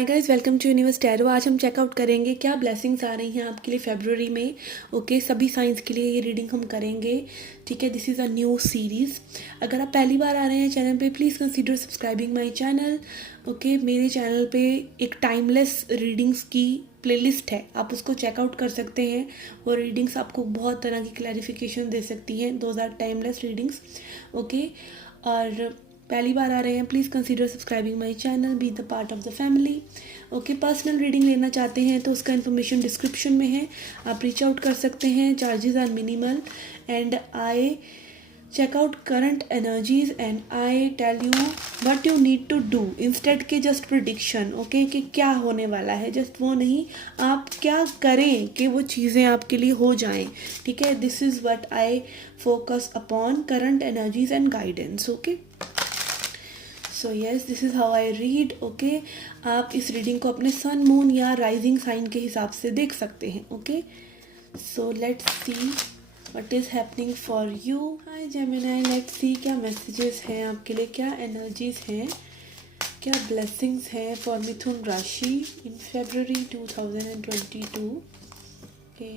Hi guys, welcome to universe tarot. आज हम checkout करेंगे क्या ब्लेसिंग्स आ रही हैं आपके लिए फरवरी में। ओके, सभी साइंस के लिए ये रीडिंग हम करेंगे। ठीक है, this is a new series. अगर आप पहली बार आ रहे हैं चैनल पे, please consider subscribing my channel. Okay, मेरे चैनल पे एक टाइमलेस रीडिंग्स की प्लेलिस्ट है, आप उसको चेकआउट कर सकते हैं। और रीडिंग्स आपको बहुत तरह की क्लैरिफिकेशन दे सकती हैं। Those are timeless readings. Okay, और पहली बार आ रहे हैं, please consider subscribing my channel, be the part of the family. Okay, personal reading लेना चाहते हैं तो उसका इन्फॉर्मेशन डिस्क्रिप्शन में है, आप रीच आउट कर सकते हैं। Charges are minimal and I check out current energies and I tell you what you need to do instead के जस्ट प्रिडिक्शन। ओके, कि क्या होने वाला है, जस्ट वो नहीं, आप क्या करें कि वो चीज़ें आपके लिए हो जाएं। ठीक है, this is what I focus upon current energies and guidance. Okay, so yes, this is how I read. Okay, आप इस रीडिंग को अपने सन, मून या राइजिंग साइन के हिसाब से देख सकते हैं। Okay, so let's see what is happening for you. Hi Gemini, let's see क्या मैसेजेस हैं आपके लिए, क्या एनर्जीज हैं, क्या ब्लेसिंग्स हैं for Mithun rashi in February 2022। Okay,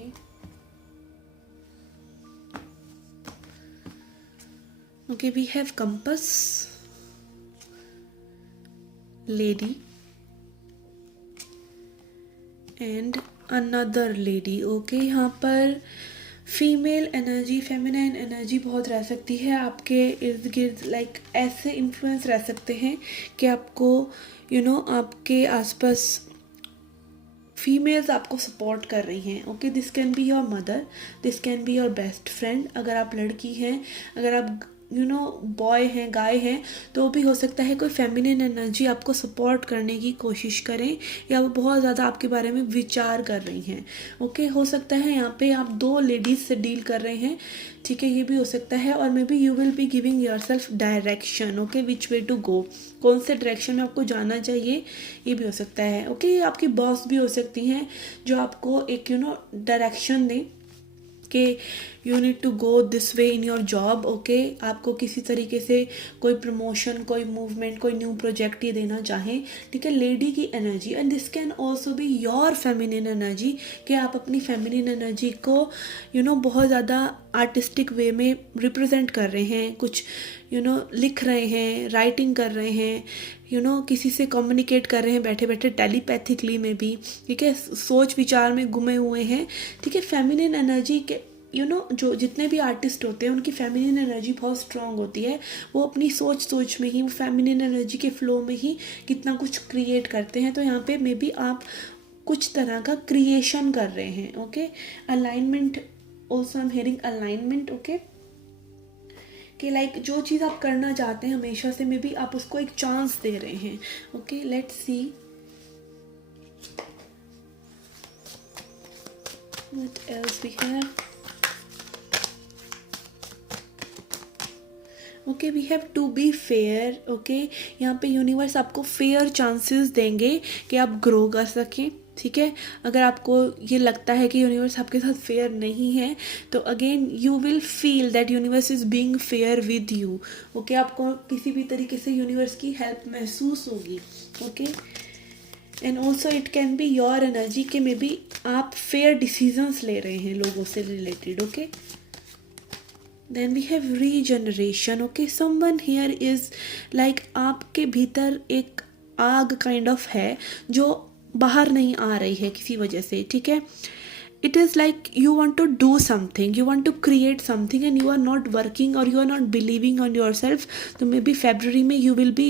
okay, we have cups, lady and another lady। Okay, यहाँ पर फीमेल एनर्जी, फेमिनाइन एनर्जी बहुत रह सकती है आपके इर्द गिर्द। लाइक ऐसे इन्फ्लुएंस रह सकते हैं कि आपको आपके आसपास फीमेल्स आपको सपोर्ट कर रही हैं। Okay, this can be your mother, this can be your best friend. अगर आप लड़की हैं, अगर आप बॉय हैं, गाय हैं, तो भी हो सकता है कोई फेमिनिन एनर्जी आपको सपोर्ट करने की कोशिश करें या वो बहुत ज़्यादा आपके बारे में विचार कर रही हैं। ओके, हो सकता है यहाँ पे आप दो लेडीज़ से डील कर रहे हैं। ठीक है, ये भी हो सकता है। और maybe you will be giving yourself direction. Okay, which way to go, कौन से डायरेक्शन में आपको जाना चाहिए, ये भी हो सकता है। ओके, आपकी बॉस भी हो सकती हैं जो आपको एक डायरेक्शन दें कि you need to go this way in your job. Okay, आपको किसी तरीके से कोई प्रमोशन, कोई मूवमेंट, कोई न्यू प्रोजेक्ट ये देना चाहें। ठीक है, लेडी की energy. And this can also be your feminine energy, कि आप अपनी फेमिनिन एनर्जी को बहुत ज़्यादा आर्टिस्टिक वे में रिप्रेजेंट कर रहे हैं, कुछ लिख रहे हैं, राइटिंग कर रहे हैं, किसी से कम्युनिकेट कर रहे हैं बैठे बैठे, टेलीपैथिकली में भी। ठीक है, सोच विचार में गुमे हुए हैं। ठीक है, फेमिनिन एनर्जी के जो जितने भी आर्टिस्ट होते हैं उनकी फेमिनिन एनर्जी बहुत स्ट्रांग होती है। वो अपनी सोच में ही, वो फेमिनिन एनर्जी के फ्लो में ही कितना कुछ क्रिएट करते हैं। तो यहाँ पे मे बी आप कुछ तरह का क्रिएशन कर रहे हैं। Okay, alignment, also I am hearing alignment. Okay, कि लाइक जो चीज़ आप करना चाहते हैं हमेशा से, मे बी आप उसको एक चांस दे रहे हैं। Okay, let's see what else we have. Okay, we have to be fair. Okay, यहाँ पे यूनिवर्स आपको फेयर चांसेस देंगे कि आप ग्रो कर सकें। ठीक है, अगर आपको ये लगता है कि यूनिवर्स आपके साथ फेयर नहीं है, तो again you will feel that universe is being fair with you. Okay, आपको किसी भी तरीके से यूनिवर्स की हेल्प महसूस होगी। Okay, and also it can be your energy के मे बी आप फेयर डिसीजंस ले रहे हैं लोगों से related. Okay, then we have regeneration। okay, someone here is like आपके भीतर एक आग काइंड ऑफ है जो बाहर नहीं आ रही है किसी वजह से। ठीक है, it is like you want to do something, you want to create something and you are not working or you are not believing on yourself। तो maybe February में you will be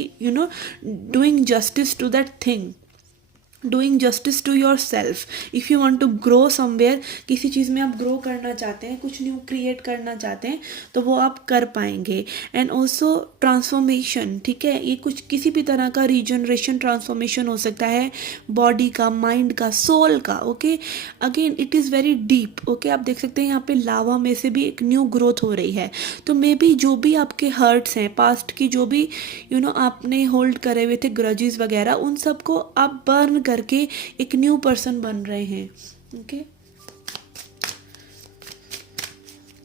doing justice to that thing, doing justice to yourself. If you want to grow somewhere, किसी चीज़ में आप grow करना चाहते हैं, कुछ न्यू क्रिएट करना चाहते हैं, तो वो आप कर पाएंगे। And also transformation. ठीक है, ये कुछ किसी भी तरह का रीजनरेशन, ट्रांसफॉर्मेशन हो सकता है, बॉडी का, माइंड का, सोल का। Okay, again it is very deep. Okay, आप देख सकते हैं यहाँ पे लावा में से भी एक न्यू ग्रोथ हो रही है। तो मे बी जो भी आपके हर्ट्स हैं पास्ट की, जो भी आपने होल्ड करे हुए थे ग्रजेस वगैरह, उन सबको आप बर्न करके एक न्यू पर्सन बन रहे हैं। Okay,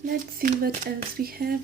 let's see what else we have.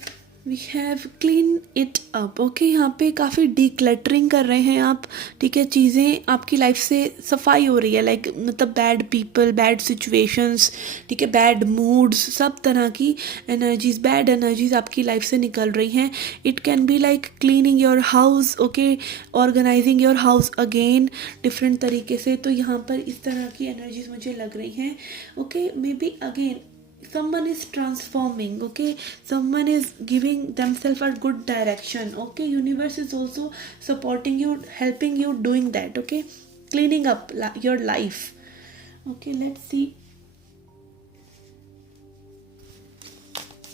We have clean it up. Okay, यहाँ पे काफ़ी डिक्लटरिंग कर रहे हैं आप, ठीक है, चीज़ें आपकी लाइफ से सफाई हो रही है, लाइक मतलब बैड पीपल, बैड सिचुएशंस, ठीक है, बैड मूड्स, सब तरह की एनर्जीज, बैड एनर्जीज आपकी लाइफ से निकल रही हैं। It can be like cleaning your house, okay, organising your house again different तरीके से। तो यहाँ पर इस तरह की एनर्जीज मुझे लग रही हैं। Okay, may be again someone is transforming, okay, someone is giving themselves a good direction, okay, universe is also supporting you, helping you doing that, okay, cleaning up your life. Okay, let's see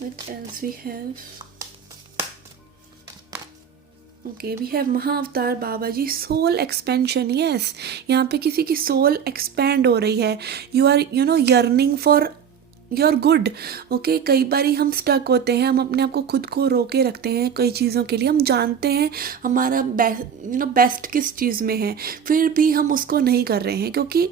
what else we have. Okay, we have Mahavatar Baba ji, soul expansion. Yes, यहाँ पे किसी की soul expand हो रही है। You are yearning for your good. Okay, कई बार हम स्टक होते हैं, हम अपने आप को खुद को रोके रखते हैं कई चीज़ों के लिए। हम जानते हैं हमारा बेस्ट किस चीज़ में है, फिर भी हम उसको नहीं कर रहे हैं, क्योंकि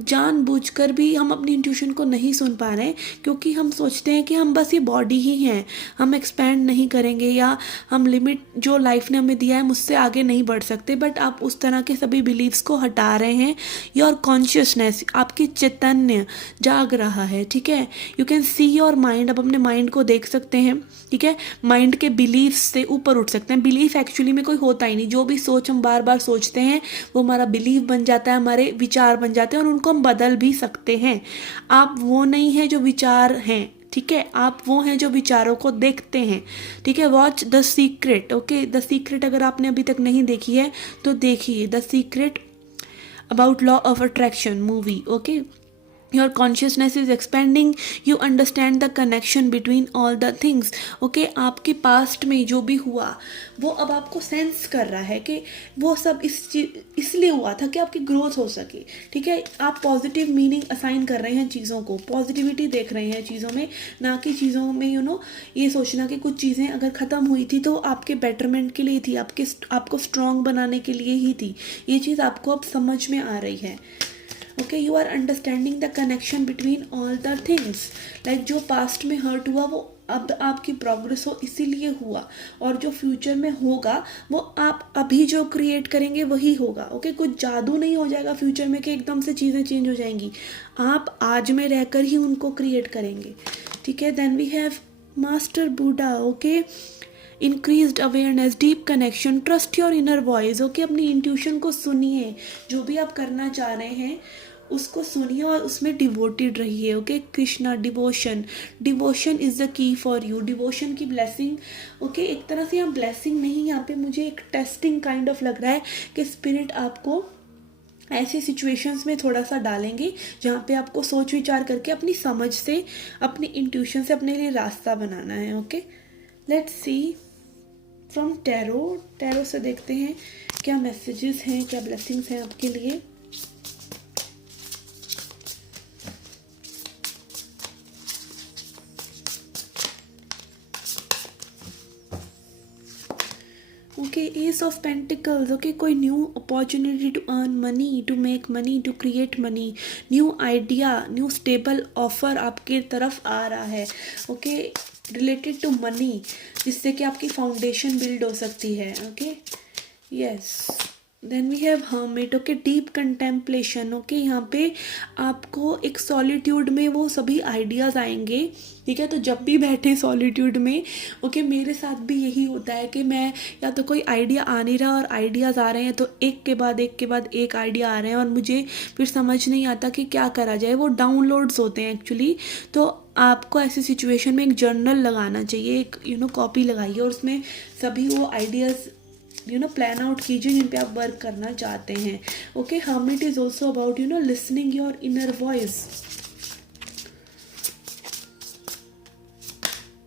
जानबूझकर भी हम अपनी इंट्यूशन को नहीं सुन पा रहे हैं, क्योंकि हम सोचते हैं कि हम बस ये बॉडी ही हैं, हम एक्सपैंड नहीं करेंगे, या हम लिमिट जो लाइफ ने हमें दिया है मुझसे आगे नहीं बढ़ सकते। बट आप उस तरह के सभी बिलीव्स को हटा रहे हैं। योर कॉन्शियसनेस, आपकी चैतन्य जाग रहा है, ठीक है। You can see your mind, आप अपने माइंड को देख सकते हैं, ठीक है। माइंड के बिलीव्स से ऊपर उठ सकते हैं। बिलीफ एक्चुअली में कोई होता ही नहीं, जो भी सोच हम बार बार सोचते हैं वो हमारा बिलीव बन जाता है, हमारे विचार बन जाते हैं, और उनको हम बदल भी सकते हैं। आप वो नहीं है जो विचार हैं, ठीक है, आप वो हैं जो विचारों को देखते हैं, ठीक है। Watch the secret. Okay, the secret अगर आपने अभी तक नहीं देखी है तो देखिए, the secret about law of attraction movie. Okay, your consciousness is expanding, you understand the connection between all the things. okay, आपके पास्ट में जो भी हुआ वो अब आपको सेंस कर रहा है कि वो सब इसलिए हुआ था कि आपकी ग्रोथ हो सके, ठीक है। आप पॉजिटिव मीनिंग असाइन कर रहे हैं चीज़ों को, पॉजिटिविटी देख रहे हैं चीज़ों में, ना कि चीज़ों में ये सोचना कि कुछ चीज़ें अगर ख़त्म हुई थी तो आपके बेटरमेंट के लिए थी, आपको स्ट्रॉन्ग बनाने के लिए ही थी। ये चीज़ आपको अब समझ में आ रही है। Okay, you are understanding the connection between all the things. Like जो पास्ट में हर्ट हुआ वो अब आपकी प्रोग्रेस हो इसीलिए हुआ, और जो फ्यूचर में होगा वो आप अभी जो क्रिएट करेंगे वही होगा। ओके, कुछ जादू नहीं हो जाएगा फ्यूचर में कि एकदम से चीज़ें चेंज हो जाएंगी, आप आज में रहकर ही उनको क्रिएट करेंगे, ठीक है। Then we have master Buddha. Okay, increased awareness, deep connection, trust your inner voice. Okay, अपनी इंट्यूशन को सुनिए, जो भी आप करना चाह रहे हैं उसको सुनिए और उसमें डिवोटेड रहिए। Okay, Krishna, devotion, devotion is the key for you, devotion की ब्लेसिंग। ओके, एक तरह से यहाँ ब्लेसिंग नहीं, यहाँ पे मुझे एक टेस्टिंग काइंड ऑफ लग रहा है कि स्पिरिट आपको ऐसी सिचुएशंस में थोड़ा सा डालेंगे जहाँ पे आपको सोच विचार करके अपनी समझ से, अपनी इंट्यूशन से अपने लिए रास्ता बनाना है। Okay, let's C from tarot से देखते हैं क्या मैसेजेस हैं, क्या ब्लेसिंग्स हैं आपके लिए। Okay, ace of pentacles. Okay, कोई new opportunity to earn money, to make money, to create money, new idea, new stable offer आपके तरफ आ रहा है। ओके, रिलेटेड टू मनी, जिससे कि आपकी फाउंडेशन बिल्ड हो सकती है। Okay, yes. Then we have hermit. Okay, deep contemplation. Okay, यहाँ पे आपको एक सॉलिट्यूड में वो सभी आइडियाज़ आएंगे, ठीक है। तो जब भी बैठे सॉलिट्यूड में, ओके, मेरे साथ भी यही होता है कि मैं या तो कोई आइडिया आ नहीं रहा और आइडियाज़ आ रहे हैं, तो एक के बाद एक आइडिया आ रहे हैं और मुझे फिर समझ नहीं आता कि क्या करा जाए। वो डाउनलोड्स होते हैं एक्चुअली। तो आपको ऐसी सिचुएशन में एक जर्नल लगाना चाहिए, एक कॉपी लगाइए और उसमें सभी वो आइडियाज़ प्लान आउट कीजिए जिन पे आप वर्क करना चाहते हैं। Okay, hermit is also about listening your inner voice.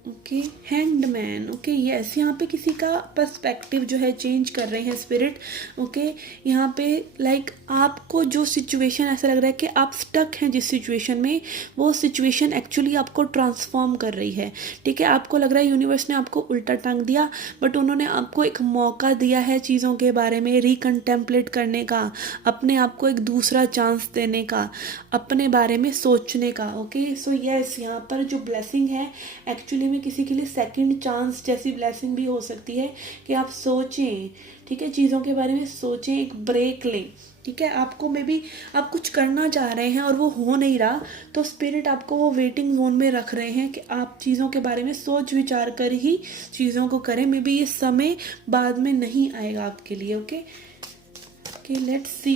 Okay, handman. Okay, yes, यहाँ पे किसी का पर्सपेक्टिव जो है चेंज कर रहे हैं स्पिरिट। ओके, यहाँ पे लाइक आपको जो सिचुएशन ऐसा लग रहा है कि आप स्टक हैं जिस सिचुएशन में, वो सिचुएशन एक्चुअली आपको ट्रांसफॉर्म कर रही है, ठीक है। आपको लग रहा है यूनिवर्स ने आपको उल्टा टांग दिया, बट उन्होंने आपको एक मौका दिया है चीज़ों के बारे में रिकंटेम्पलेट करने का, अपने आप को एक दूसरा चांस देने का, अपने बारे में सोचने का। ओके, सो यस, यहाँ पर जो ब्लेसिंग है एक्चुअली में किसी किसी के लिए सेकंड चांस जैसी ब्लेसिंग भी हो सकती है कि आप सोचें, ठीक है, चीज़ों के बारे में सोचें, एक ब्रेक लें, ठीक है। आपको मे बी आप कुछ करना चाह रहे हैं और वो हो नहीं रहा, तो स्पिरिट आपको वो वेटिंग जोन में रख रहे हैं कि आप चीज़ों के बारे में सोच विचार कर ही चीज़ों को करें। मे बी ये समय बाद में नहीं आएगा आपके लिए। Okay okay, let's see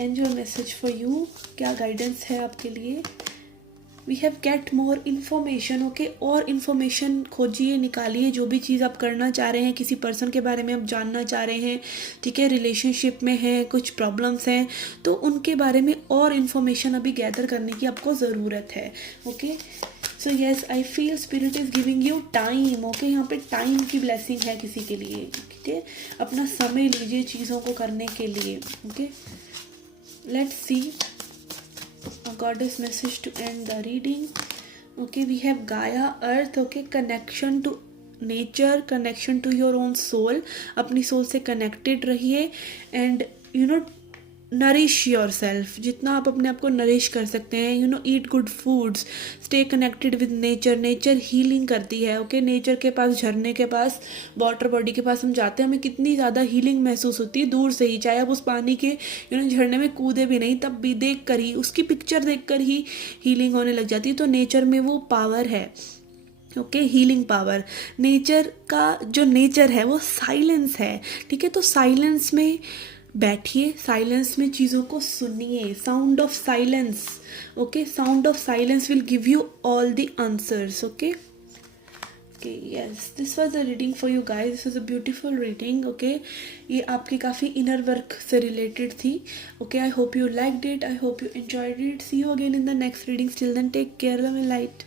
angel message for you, क्या गाइडेंस है आपके लिए। We have get more information. Okay, और इन्फॉर्मेशन खोजिए, निकालिए, जो भी चीज़ आप करना चाह रहे हैं, किसी पर्सन के बारे में आप जानना चाह रहे हैं, ठीक है, रिलेशनशिप में हैं, कुछ प्रॉब्लम्स हैं, तो उनके बारे में और इन्फॉर्मेशन अभी गैदर करने की आपको ज़रूरत है। Okay, so yes, I feel spirit is giving you time. Okay, यहाँ पे टाइम की ब्लेसिंग है किसी के लिए, ठीक है, अपना समय लीजिए चीज़ों को करने के लिए। Okay, let's C a goddess message to end the reading. Okay, we have Gaia, earth. Okay, connection to nature, connection to your own soul. अपनी सोल से कनेक्टेड रहिए एंड नरिश योर सेल्फ, जितना आप अपने आप को नरिश कर सकते हैं, eat good foods, stay connected with nature. Nature healing करती है। ओके, नेचर के पास, झरने के पास, वाटर बॉडी के पास हम जाते हैं, हमें कितनी ज़्यादा हीलिंग महसूस होती है दूर से ही, चाहे आप उस पानी के झरने में कूदे भी नहीं, तब भी देख कर ही, उसकी पिक्चर देख कर ही हीलिंग होने लग जाती है। तो नेचर में वो पावर है। Okay, healing power. नेचर का जो नेचर है वो साइलेंस है, ठीक है, तो साइलेंस में बैठिए, साइलेंस में चीज़ों को सुनिए, sound of silence. Okay, sound of silence will give you all the answers. Okay okay, yes, this was the reading for you guys. This was a beautiful reading. Okay, ये आपके काफ़ी inner work से related थी। Okay, I hope you liked it, I hope you enjoyed it. See you again in the next reading. Till then take care, love and light.